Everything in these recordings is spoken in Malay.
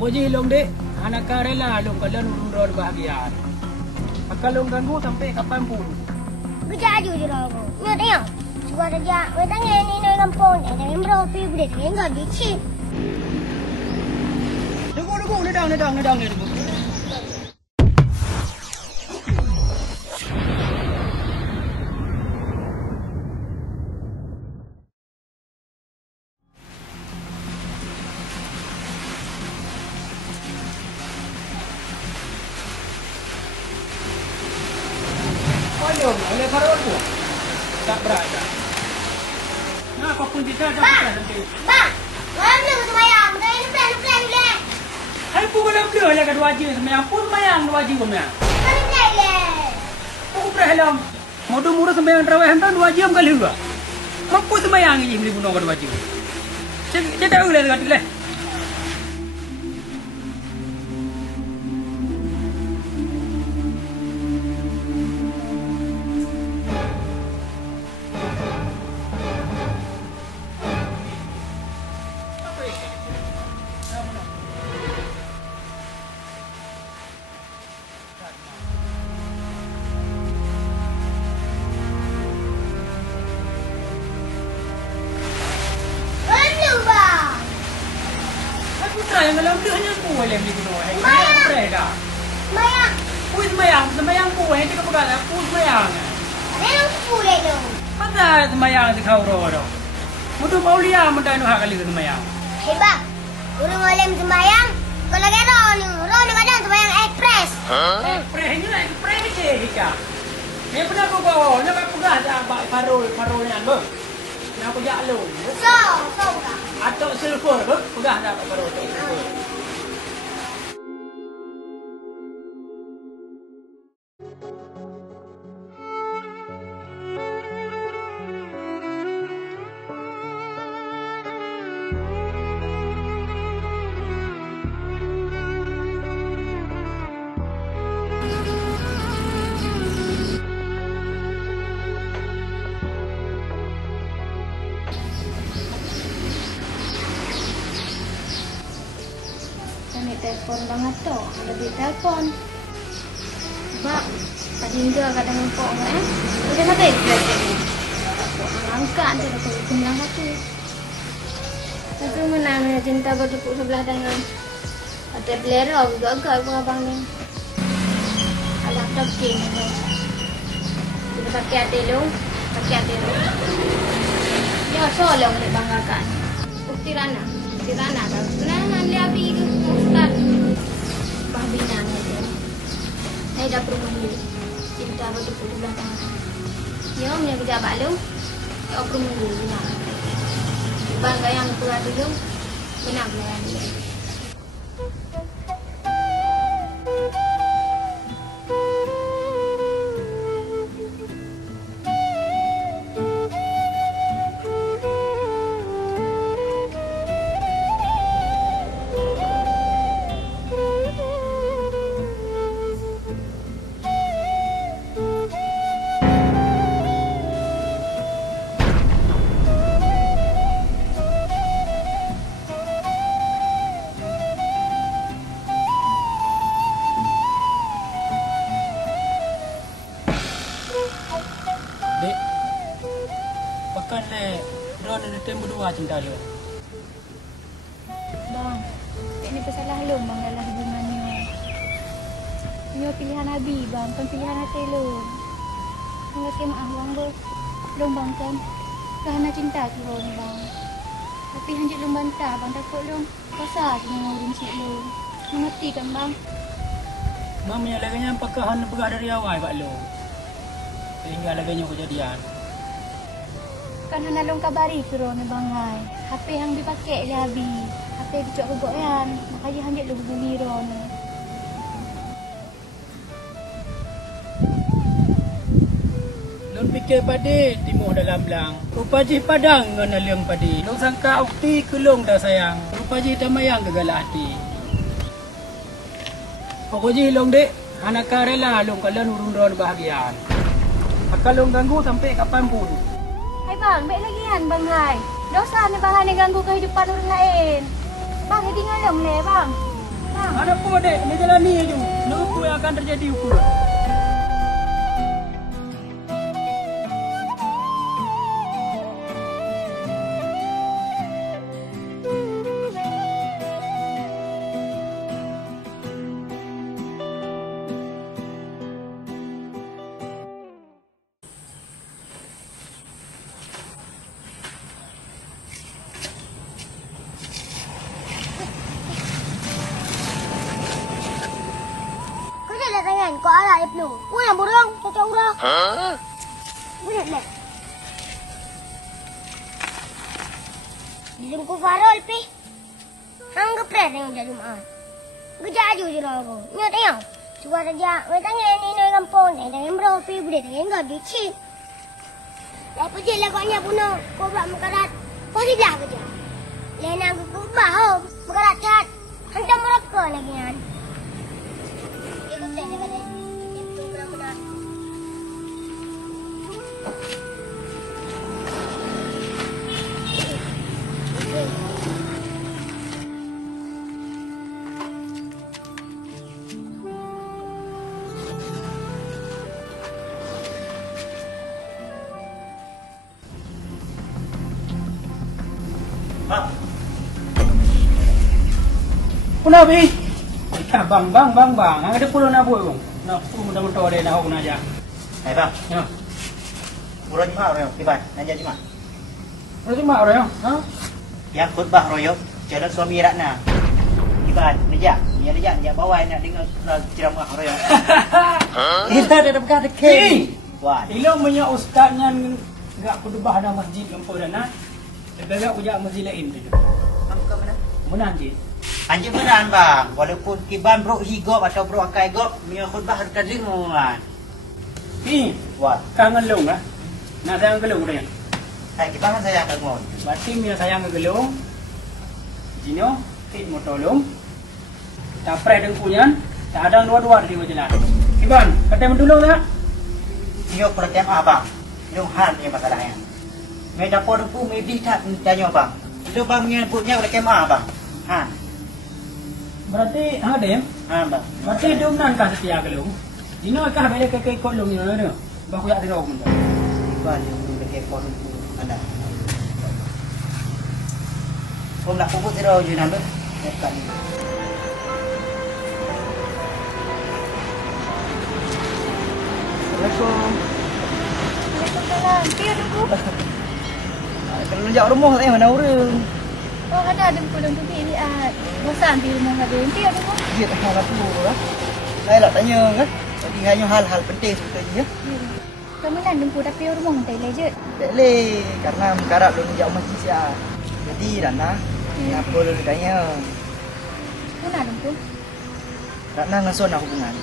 Aku je hilong dek, anak karela long kalau nurun bahagian. Kalau ganggu sampai kapan pun. Berjaju je lah aku. Nyo tengok. Suka saja. Bertanya ni nak kampung. Jangan berapa boleh tengok dicip. Tunggu, nedang. Oleh karun tu tak berada. Nah, apa pun kita ada nanti. Bang, malam ni semayang. Kita ini plan boleh. Hai pun kalau beli lah kedua je semayang pun semayang dua je semayang. Plan boleh. Aku berhalam. Modu murah semayang terawih hantar 2 jam kali dua. Mampu semayang ini beli bunuh kedua je. Cek tahu lah dekat lah. Yang dalam dia hanya aku boleh beli bunuh. Semayang berada. Semayang. Pui semayang pui. Nanti kau pegang aku semayang. Memang boleh tu. Mana semayang si kau rodo. Mudu Paulia muda nu hak kali semayang. Hebat. Urang oleh semayang. Kalau kena Ron kadang semayang ekspres. Ekspres ni lah ekspres je hika. Ni pernah aku bawa. Nak aku pegang dah parol ni apa? Nak aku jak lu. So bukan. Atau silver ke? Pegang dah parol tu. Telepon banget tuh, lebih telepon. Bak, tadi enggak kadang ngepong udah ada ekspres ini. Angkat dia aku bilang satu. Tapi menang cinta bertepuk sebelah tangan. Ada belera gagal abang ni. Alah talking tu. Kita pakai hati lu. Ya solong ni banggakan. Tirana dah. Nah, dia pergi ke Ustaz. Bahbina dia. Saya dah rumah ni. Cinta bertepuk sebelah tangan. Yo, punya pejabat lu. Kau rumah ni. Bangga yang kurang dulu. Benar dia. Dek, pakai le, drone ada tempo 2 cinta lu. Bang, ini pesalah lu bang dalam hubungan ni. Ini pilihan Abi bang, bukan pilihan hati lu. Mengerti maaf bang bos. Long bang kan, kerana cinta tu ni bang. Tapi hanjit long bantah bang takut long kuasa dengan orang cik lu. Mengerti kan bang? Mamanya laganya pakai han berah dari awal pak lu. Sehingga laganya kejadian. Kan hana long kabari kiro ni bang hai. HP yang dipakai dia Abi. HP kecok kegok yan. Makanya hanjit lu hubungi ron. Lun fikir padi timuh dalam belang. Rupaji padang ngana leung padi. Lung sangka ukti kelung dah sayang. Rupaji tamayang gegala hati. Pokoknya hilong dek, anak karela lung kalau nurun bahagian. Kalau ganggu sampai kapan pun. Hai bang, baik lagi kan bang hai. Dosa ni bang hai ni ganggu kehidupan orang lain. Bang, hai tinggal long le bang. Ada apa dek? Ini jalani aja. Apa yang akan terjadi ukur? Kau ada Ibnu. Yang burung, cocok urang. Benar deh. Dijungku Farol pi. Anggap pres yang jadi Jumaat. Gejaju je aku. Nyot yang. Suka saja. Mereka ni kampung ni. Dengan bro pi boleh dengan enggak dicip. Lepas je lah kau puno. Kau buat makarat. Kau tidak kerja. Lena aku bah. Makarat cat. Hantar mereka lagi kan. Ikut saya dengan dia. Itu benar-benar. Kuna bi? Bang. Ada pulau nak buat bang. Nak mudah-mudah ada nak aku nak aja. Hai bang. Ya. Pulau Jumaat royo, tiba. Nanya Jumaat. Pulau Jumaat orang ya? Ha? Yang khutbah royo, calon suami Ratna. Tiba, nejak. Ya nejak bawah nak dengar ceramah royo. Kita ada dekat dekat. Wah. Ilo punya ustaznya enggak khutbah ada masjid lampu dana. Segala punya masjid lain tu. Ke mana? Mana anjing? Anjing beneran bang. Walaupun kiban bro higop atau bro akai gop, punya khutbah dekat dengar. Ni, Wah. kangen long ah. Nak sayang gelung dia. Hai kiban kan saya akan ngomong. Berarti punya sayang gelung. Jino, tit motolong. Tak pray dengkunya, tak ada dua-dua di jalan. Kiban, kata mentulung tak? Nyo perhatian abang. Nyo hal punya masalahnya. Mai dapur aku mai di tak tanya bang. Itu bang punya oleh kemah bang. Ha. Berarti ada ya? Ha bang. Berarti dia menankah setia gelung. Jino kah bela ke kolong ni ada. Baku yak dirau mun. Kiban yang oleh kepon ada. Hôm nak pupuk zero je nak ber. Dekat ni. Assalamualaikum. Waalaikumsalam. Piu tunggu. Kalau nak rumah saya mana orang? Oh, ada dengku pergi lihat. Bosan di rumah ada. Piu tunggu. Dia tak nak tu lah. Saya nak tanya kan. Jadi hanya hal-hal penting seperti ya. Kemudian dengku tapi rumah tak lejut. Tak boleh karena menggarap dulu jauh masjid sia. Jadi Rana, kenapa lu tanya? Mana dengku? Rana dengan Sona hubungan.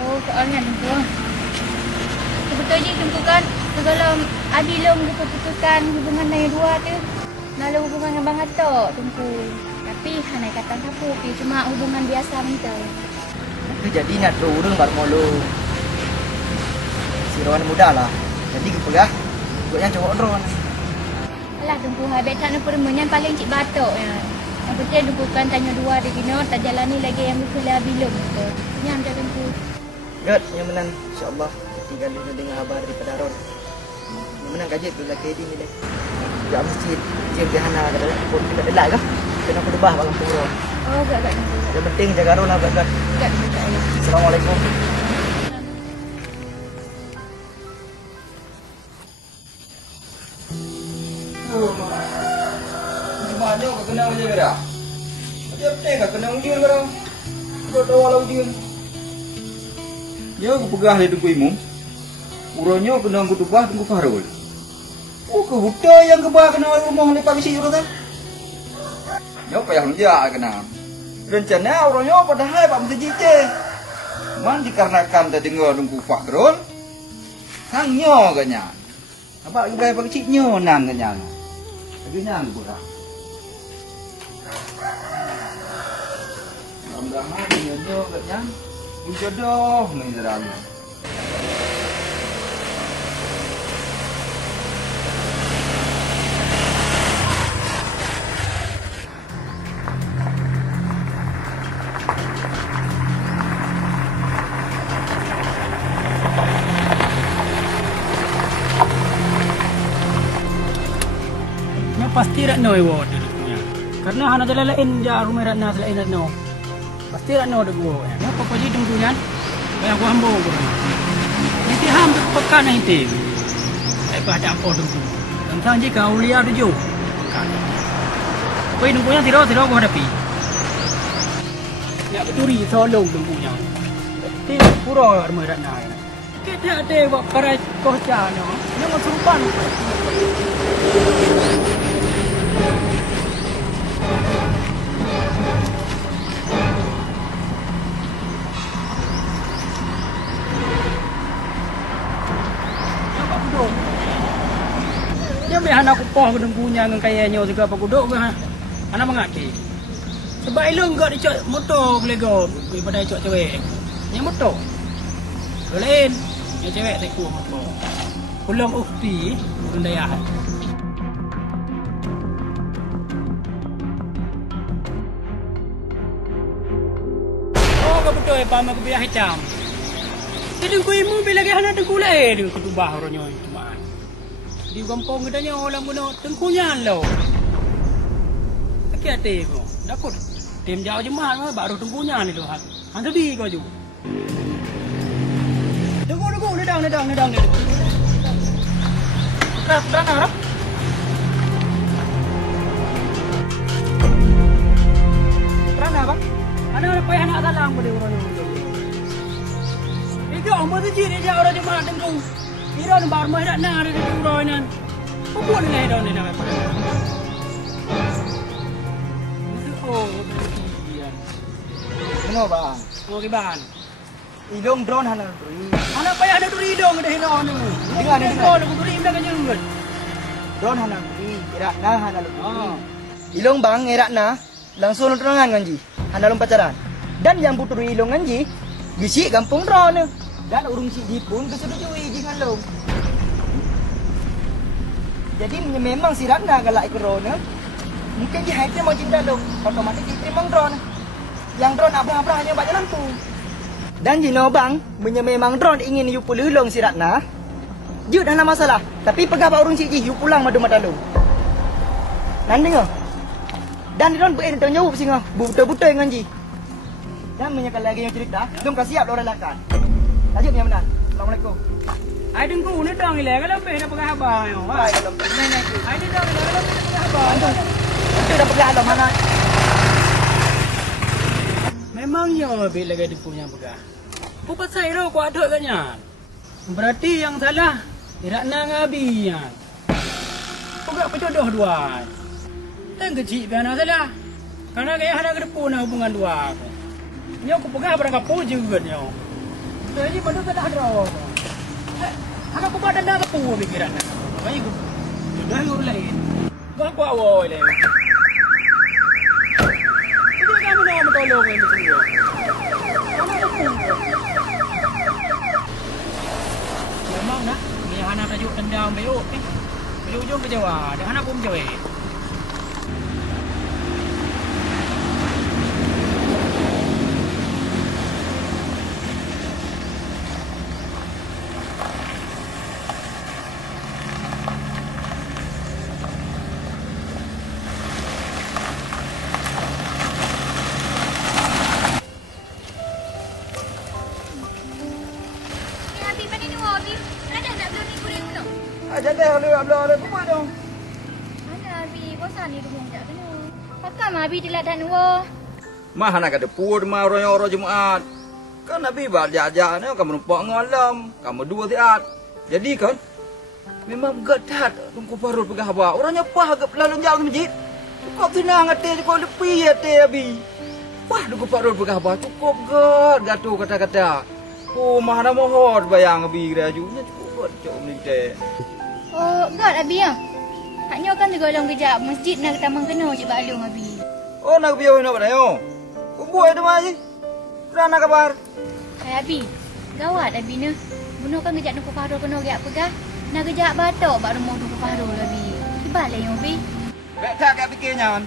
Oh, soalnya dengku. Sebetulnya dengku kan segala adilum dia putuskan hubungan yang dua tu. Lalu hubungan dengan Bang Atok dengku. Tapi hanai kata siapa pi cuma hubungan biasa mental. Tapi jadi nak turun baru mulu. Si Rowan muda lah. Jadi ke pegah. Ikutnya cowok Ron. Alah dengku habis tak nak permenyan paling cik batok ya. Yang penting dengku kan tanya dua di sini tak jalani lagi yang kela bilum tu. Nyam dah dengku. Good, yang menang insya-Allah. Ketika lu dengar kabar daripada Ron. Yang menang gaji tu lagi di ni deh. Ya masjid, jam jahana kada pun kita delai kah? Kena khutbah bang puro. Oh, gak dengku. Yang penting jaga Ron lah gak. Gak dengku. Assalamualaikum. Banyak kau kena je dah. Macam apa kau kena ujian kau? Kau tahu lah ujian. Ya, aku pegah dia tunggu imam. Urangnya kena aku tubah tunggu Farul. Oh, ke hutan yang kebah kena rumah lepas misi juga kan? Ya, payah menjak kena. Rencana orangnya padahal Pak Menteri je. Man dikarenakan dia dengar tunggu Farul. Sangnya kanya. Apa lagi gaya pakai ciknya nang kanya. Lagi nang pula. Mudah-mudahan dia jodoh katnya. Jodoh ni dalam. Ratno iwo tu punya. Karena hana lain ja rumah Ratna selain Ratno. Pasti Ratno ada gua. Apa kau jadi tungguan? Bayar gua hambo gua. Nanti ham tu pekan nanti. Pada apa tunggu? Tentang jika ulia tu jo. Kau tunggunya tidak gua hadapi. Ya beturi tolong tunggunya. Tidak pura rumah Ratna. Kita ada buat para kohja no. Yang serupan. Dia biar anak kupoh ke punya dengan kayanya juga apa kuduk ke anak mengaki. Sebab elok enggak dicok motor kelego daripada dicok cewek. Yang motor. Lain yang cewek tak kuat motor. Pulang ukti urun daya. Oh kau betul pama aku biar hitam. Jadi kau imu bila lagi anak tengku lain dia ketubah orangnya cuma. Di kampung katanya orang bunuh tengkunya lo. Aki ate ko. Dakut. Tim jauh jemaah baru tengkunya ni tu. Hantu di kau ju. Tunggu, nedang. Terang harap. Terang apa? Ada apa yang nak salam pada orang itu? Itu orang tu ciri dia orang jemaah tengku. Kira orang baru mahu nak ada di orang ni. Apa buat ni dah ni nak apa? Oh, Kenapa? oh kiban. Idong drone hana duri. Anak payah ada duri dong dah hina ni. Dengar ni. Kau duri dah kan jenggot. Drone hana duri. Irakna hana duri. Ilong bang Irakna langsung terangan ganji. Hana lom pacaran. Dan yang butuh ilong ganji, gisi kampung drone. Dan urung si di pun kesetujui dengan lo. Jadi memang si Ratna galak ikut drone. Mungkin dia hanya mau cinta lo. Otomatis diterima drone. Yang drone apa-apa hanya baca lampu. Dan jino bang, memang drone ingin you pululong si Ratna. Jut dah masalah. Tapi pegah pak urung cik you pulang madu madalu. Nanti ngah. Dan drone boleh tanya jawab singa. Buta-buta dengan ji. Dan menyakal lagi yang cerita. Dong kasih siap orang lakan. Lanjut yang benar. Assalamualaikum. Ai tengku ni dong ile kalau pe nak pegang abang yo. Baik kalau main lagi. Ai ni dong ile kalau pe nak pegang abang. Itu dah pegang dalam mana? Memangnya bila dia punya pegang. Apa pasal ro ku ada kanya? Berarti yang salah tidak nak ngabian. Pegak pejodoh dua. Dan kecil biar nak salah. Karena kayak ada kedepun hubungan dua. Nyo ku pegang barang kapu juga nyo. Jadi pada tak ada ro. Aku ku pada nak kapu pikiran. Baik ku. Dah ngurus lain. Gua ku awal lain. Jadi kamu nak tolong ni semua. Memang nak, ni anak tajuk tendang bayuk ni. Ujung-ujung ke Jawa, dah anak pun cewek. Jangan habla apa dong. Mana Abi, bosan ni rumah tak kena. Pakai mah Abi dilat dan wo. Mah nak ada pur mah orang Jumaat. Kan Nabi bal jajak ni kamu nampak ngalam, kamu dua tiat. Jadi kan memang gadat tunggu parut pegah apa. Orangnya pah agak lalu jauh masjid. Cukup tenang ate cukup lepi ate Abi. Wah tunggu parut pegah apa cukup gaduh kata-kata. Oh mah ada mohon bayang Abi rajunya cukup cukup ni teh. Oh, god Abi ya. Haknya kan tergolong kejap masjid nak tamang kena cik balung Abi. Oh nak biar nak pada yo. Kubuai tu mah je. Pernah nak kabar? Hai Abi. Gawat Abi ni. Bunuh kan kejap nuku paharo kena giat pegah. Nak kejap batok bak rumah nuku paharo Abi. Kibal lah yang Abi. Bek tak kat fikirnya.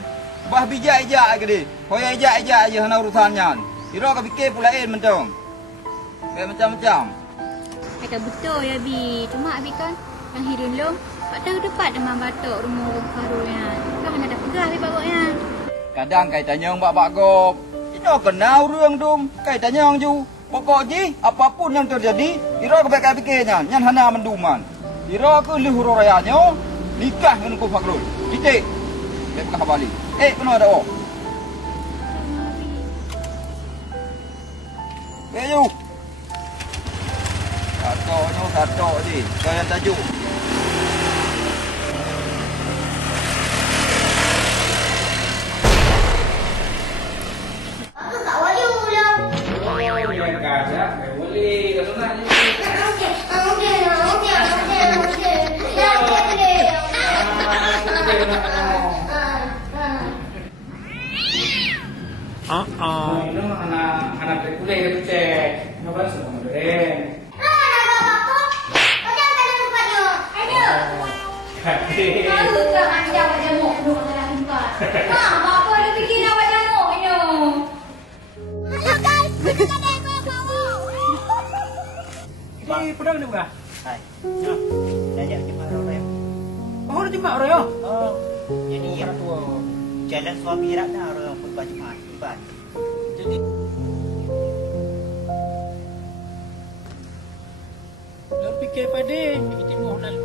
Bah bijak-ijak ke dia. Hoya ijak-ijak je hana urusannya. Kira ka fikir pula mentong. Bek macam-macam. Kata betul ya Abi. Cuma Abi kan yang hirun long. Pak tahu depan demam batok rumah nuku paharo yang. Kan pegah di babaknya. Kadang kaitannya yang bak gop. Ini kenal orang dum. Kaitannya yang ju. Pokok ji, apapun yang terjadi, ira kebaik pikirnya, nyan hana menduman. Ira ke luhur rayanya, nikah dengan ku Fakrul. Titik. Dekah balik. Kena ada oh. Ayo. Satu je. Kalian tajuk. Aku tak boleh ulang. Oh, yang kagak boleh. Kalau nak ni. Ini anak terkulai dia cek. Nampak semua modern. Kalau tak anda baca mok dulu dalam tempat. Bapa dia fikir nak baca moknya. Halo guys, kita ada yang bawa. Ini pedang ni bukan? Hai. Ya. Dah jumpa orang. Oh, dah jumpa orang ya? Oh. Jadi ya. Orang tua. Jalan suami rak dah orang pun baju mat. Iban. Jadi Lalu fikir pada, fikir tengok nak.